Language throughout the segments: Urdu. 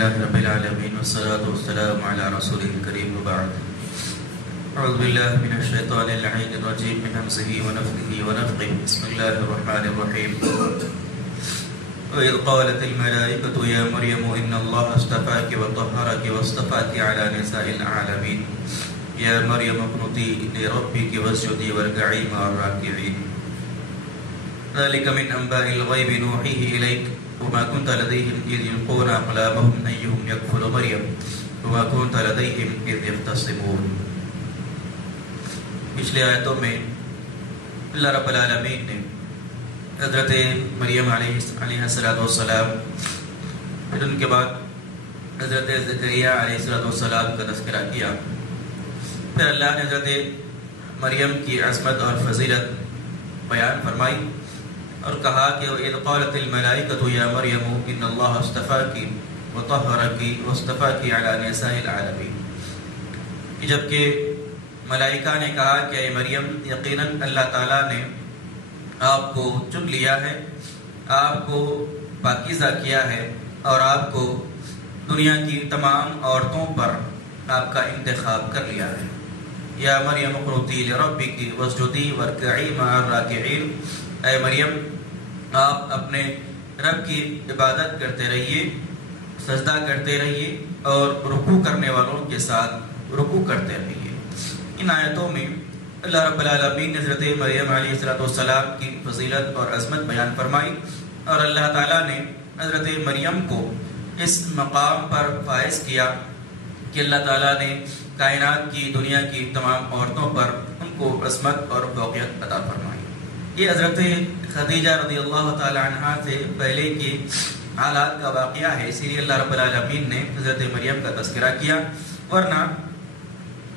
لله رب العالمين والصلاة والسلام على رسوله الكريم وبعد. أعوذ بالله من الشيطان اللعين الرجيم من همزه ونفخه ونفخه. بسم الله الرحمن الرحيم. وإذ قالت الملائكة يا مريم إن الله اصطفاك وطهرك واصطفاك على نساء العالمين يا مريم اقنتي لربك واسجدي واركعي مع الراكعين. ذلك من أنباء الغيب نوحيه إليك وما كنت لديهم إذ يلقون أقلامهم أيهم يكفل مريم وما كنت لديهم إذ يختصمون. پچھلے آیتوں میں اللہ رب العالمین نے حضرت مریم علیہ السلام پھر ان کے بعد حضرت زکریا علیہ السلام کا تذکرہ کیا. پھر اللہ نے حضرت مریم کی عظمت اور فضیلت بیان فرمائی اور کہا کہ وَإِذْ قَالَتِ الْمَلَائِكَةُ يَا مَرْيَمُ إِنَّ اللَّهَ اصْطَفَاكِ وَطَهَّرَكِ وَاصْطَفَاكِ عَلَى نِسَاءِ الْعَالَمِينَ. جبکہ ملائکہ نے کہا کہ اے مریم یقیناً اللہ تعالیٰ نے آپ کو چن لیا ہے، آپ کو پاکیزہ کیا ہے اور آپ کو دنیا کی تمام عورتوں پر آپ کا انتخاب کر لیا ہے. یا مریم اقنتی لربک واسجدی وارکعی مع الراکعین. اے مریم آپ اپنے رب کی عبادت کرتے رہیے، سجدہ کرتے رہیے اور رکوع کرنے والوں کے ساتھ رکوع کرتے رہیے. ان آیتوں میں اللہ رب العالمین نے حضرت مریم علیہ السلام کی فضیلت اور عظمت بیان فرمائی اور اللہ تعالیٰ نے حضرت مریم کو اس مقام پر فائز کیا کہ اللہ تعالیٰ نے کائنات کی دنیا کی تمام عورتوں پر ان کو عظمت اور فوقیت عطا فرمائی. یہ حضرت خدیجہ رضی اللہ تعالی عنہا سے پہلے کے حالات کا واقعہ ہے، اسی لیے اللہ رب العالمین نے حضرت مریم کا تذکرہ کیا. ورنہ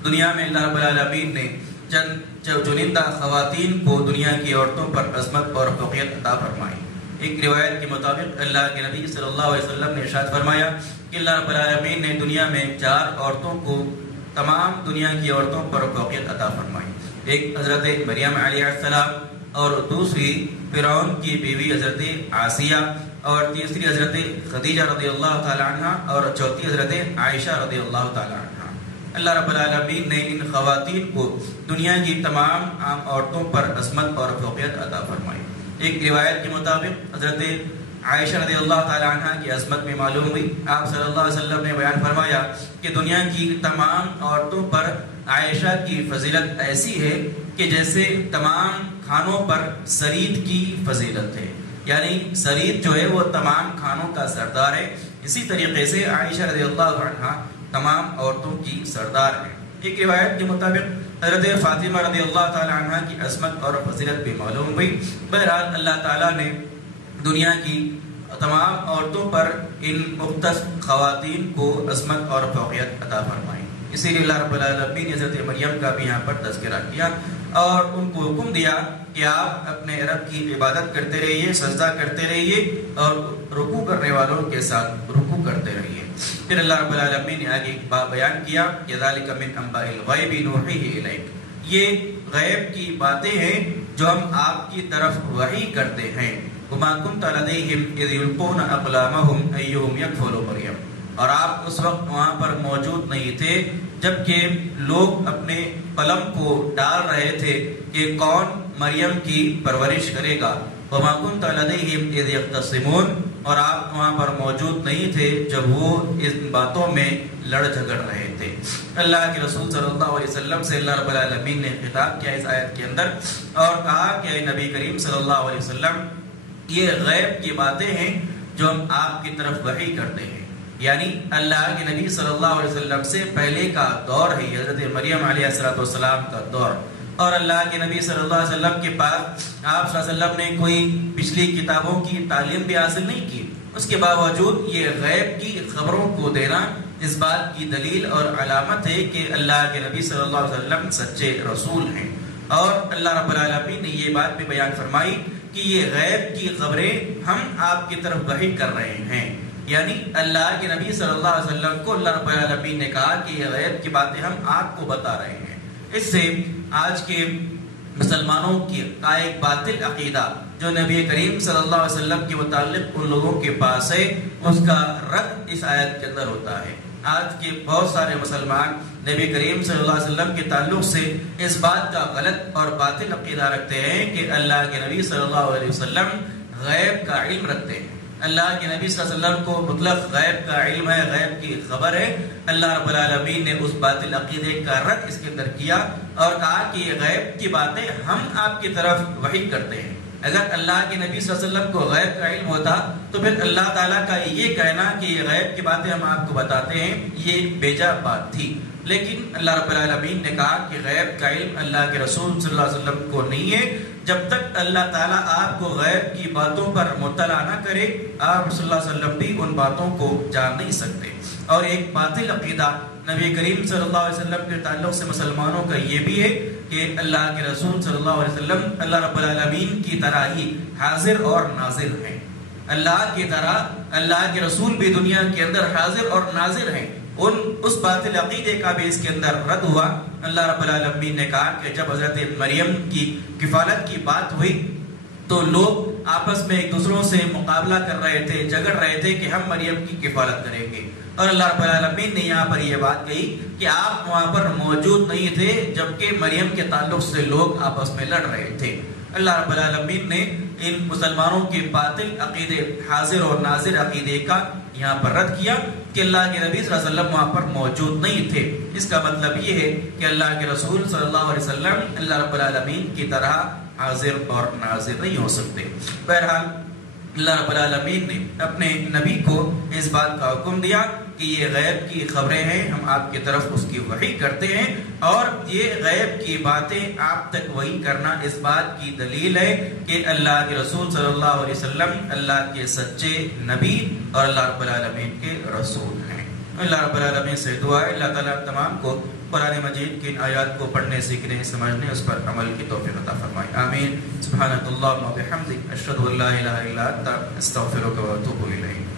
دنیا میں اللہ رب العالمین نے چند چنندہ خواتین کو دنیا کی عورتوں پر عظمت اور فوقیت عطا فرمائی. ایک روایت کے مطابق اللہ کے نبی صلی اللہ علیہ وسلم نے ارشاد فرمایا کہ اللہ رب العالمین نے دنیا میں 4 عورتوں کو تمام دنیا کی عورتوں پر فوقیت عطا فرمائی. ایک حضرت مریم علیہ السلام اور دوسری فرعون کی بیوی حضرت آسیہ اور تیسری حضرت خدیجہ رضی اللہ تعالی عنہ اور چوتھی حضرت عائشہ رضی اللہ تعالی عنہ. اللہ رب العالمین نے ان خواتین کو دنیا کی تمام عام عورتوں پر عظمت اور فوقیت عطا فرمائی. ایک روایت کے مطابق حضرت عائشہ رضی اللہ تعالی عنہ کی عظمت میں معلوم ہوئی. آپ صلی اللہ علیہ وسلم نے بیان فرمایا کہ دنیا کی تمام عورتوں پر عائشہ کی فضیلت ایسی ہے کہ جیسے تمام کھانوں پر سرید کی فضیلت ہے. یعنی سرید جو ہے وہ تمام کھانوں کا سردار ہے، اسی طریقے سے عائشہ رضی اللہ عنہ تمام عورتوں کی سردار ہے. ایک روایت کے مطابق حضرت فاطمہ رضی اللہ تعالی عنہ کی عظمت اور فضیلت بھی معلوم ہوئی. بہرحال اللہ تعالیٰ نے دنیا کی تمام عورتوں پر ان مختص خواتین کو عظمت اور فوقیت عطا فرمائی. اسی لیے اللہ رب العالمین نے حضرت مریم کا بھی یہاں پر تذکرہ کیا اور ان کو حکم دیا کہ آپ اپنے رب کی عبادت کرتے رہیے، سجدہ کرتے رہیے اور رکوع کرنے والوں کے ساتھ رکوع کرتے رہیے. پھر اللہ رب العالمین نے آگے ایک بات بیان کیا کہ ذالک من انباء الغیب نوحیہ الیک. یہ غیب کی باتیں ہیں جو ہم آپ کی طرف وحی کرتے ہیں. وما كنت لديهم اذ يلقون اقلامهم ايهم يكفل مريم. اور آپ اس وقت وہاں پر موجود نہیں تھے جبکہ لوگ اپنے قلم کو ڈال رہے تھے کہ کون مریم کی پرورش کرے گا. وما كنت لديهم اذ يختصمون. اور آپ وہاں پر موجود نہیں تھے جب وہ اس باتوں میں لڑ جھگڑ رہے تھے. اللہ کے رسول صلی اللہ علیہ وسلم سے اللہ رب العالمین نے خطاب کیا اس آیت کے اندر اور کہا کہ اے نبی کریم صلی اللہ علیہ وسلم یہ غیب کی باتیں ہیں جو ہم آپ کی طرف وحی کرتے ہیں. یعنی اللہ کے نبی صلی اللہ علیہ وسلم سے پہلے کا دور ہے حضرت مریم علیہ السلام کا دور، اور اللہ کے نبی صلی اللہ علیہ وسلم کے پاس آپ صلی اللہ علیہ وسلم نے کوئی پچھلی کتابوں کی تعلیم بھی حاصل نہیں کی. اس کے باوجود یہ غیب کی خبروں کو دینا اس بات کی دلیل اور علامت ہے کہ اللہ کے نبی صلی اللہ علیہ وسلم سچے رسول ہیں. اور اللہ رب العالمین نے یہ بات بھی بیان فرمائی کہ یہ غیب کی خبریں ہم آپ کی طرف وحی کر رہے ہیں. یعنی اللہ کے نبی صلی اللہ علیہ وسلم کو اللہ رب العالمین نے کہا کہ یہ غیب کی باتیں ہم آپ کو بتا رہے ہیں. اس سے آج کے مسلمانوں کی کا ایک باطل عقیدہ جو نبی کریم صلی اللہ علیہ وسلم کے متعلق ان لوگوں کے پاس ہے اس کا رد اس آیت کے اندر ہوتا ہے۔ آج کے بہت سارے مسلمان نبی کریم صلی اللہ علیہ وسلم کے تعلق سے اس بات کا غلط اور باطل عقیدہ رکھتے ہیں کہ اللہ کے نبی صلی اللہ علیہ وسلم غیب کا علم رکھتے ہیں۔ اللہ کے نبی صلی اللہ علیہ وسلم کو مطلق غیب کا علم ہے، غیب کی خبر ہے۔ اللہ رب العالمین نے اس باطل عقیدے کا رد اس کے اندر کیا اور کہا کہ یہ غیب کی باتیں ہم آپ کی طرف وحی کرتے ہیں۔ اگر اللہ کے نبی صلی اللہ علیہ وسلم کو غیب کا علم ہوتا تو پھر اللہ تعالیٰ کا یہ کہنا کہ یہ غیب کی باتیں ہم آپ کو بتاتے ہیں یہ بیجا بات تھی۔ لیکن اللہ رب العالمین نے کہا کہ غیب کا علم اللہ کے رسول صلی اللہ علیہ وسلم کو نہیں ہے۔ جب تک اللہ تعالیٰ آپ کو غیب کی باتوں پر مطلع نہ کرے آپ صلی اللہ علیہ وسلم بھی ان باتوں کو جان نہیں سکتے۔ اور ایک باطل عقیدہ نبی کریم صلی اللہ علیہ وسلم کے تعلق سے مسلمانوں کا یہ بھی ہے کہ اللہ کے رسول صلی اللہ علیہ وسلم اللہ رب العالمین کی طرح ہی حاضر اور ناظر ہیں۔ اللہ کی طرح اللہ کے رسول بھی دنیا کے اندر حاضر اور ناظر ہیں۔ اس باطل عقیدے کا بھی اس کے اندر رد ہوا۔ اللہ رب العالمین نے کہا کہ جب حضرت مریم کی کفالت کی بات ہوئی تو لوگ آپس میں ایک دوسروں سے مقابلہ کر رہے تھے، جھگڑ رہے تھے کہ ہم مریم کی کفالت کریں گے۔ اور اللہ رب العالمین نے یہاں پر یہ بات کہی کہ آپ وہاں پر موجود نہیں تھے جبکہ مریم کے تعلق سے لوگ آپس میں لڑ رہے تھے۔ اللہ رب العالمین نے ان مسلمانوں کے باطل عقیدے حاضر اور ناظر عقیدے کا یہاں پر رد کیا کہ اللہ کے نبی صلی اللہ علیہ وسلم وہاں پر موجود نہیں تھے۔ اس کا مطلب یہ ہے کہ اللہ کے رسول صلی اللہ علیہ وسلم اللہ رب العالمین کی طرح حاضر اور ناظر نہیں ہو سکتے۔ بہرحال اللہ رب العالمین نے اپنے نبی کو اس بات کا حکم دیا کہ یہ غیب کی خبریں ہیں، ہم آپ کی طرف اس کی وحی کرتے ہیں، اور یہ غیب کی باتیں آپ تک وحی کرنا اس بات کی دلیل ہے کہ اللہ کے رسول صلی اللہ علیہ وسلم اللہ کے سچے نبی اور اللہ رب العالمین کے رسول ہیں۔ اللہ رب العالمین سے دعا ہے اللہ تعالیٰ تمام کو قرآن مجید کی ان آیات کو پڑھنے، سیکھنے، سمجھنے، اس پر عمل کی توفیق عطا فرمائے، آمین۔ سبحانک اللہم و بحمدک، اشہد ان لا الہ الا انت، استغفرک و اتوب الیک۔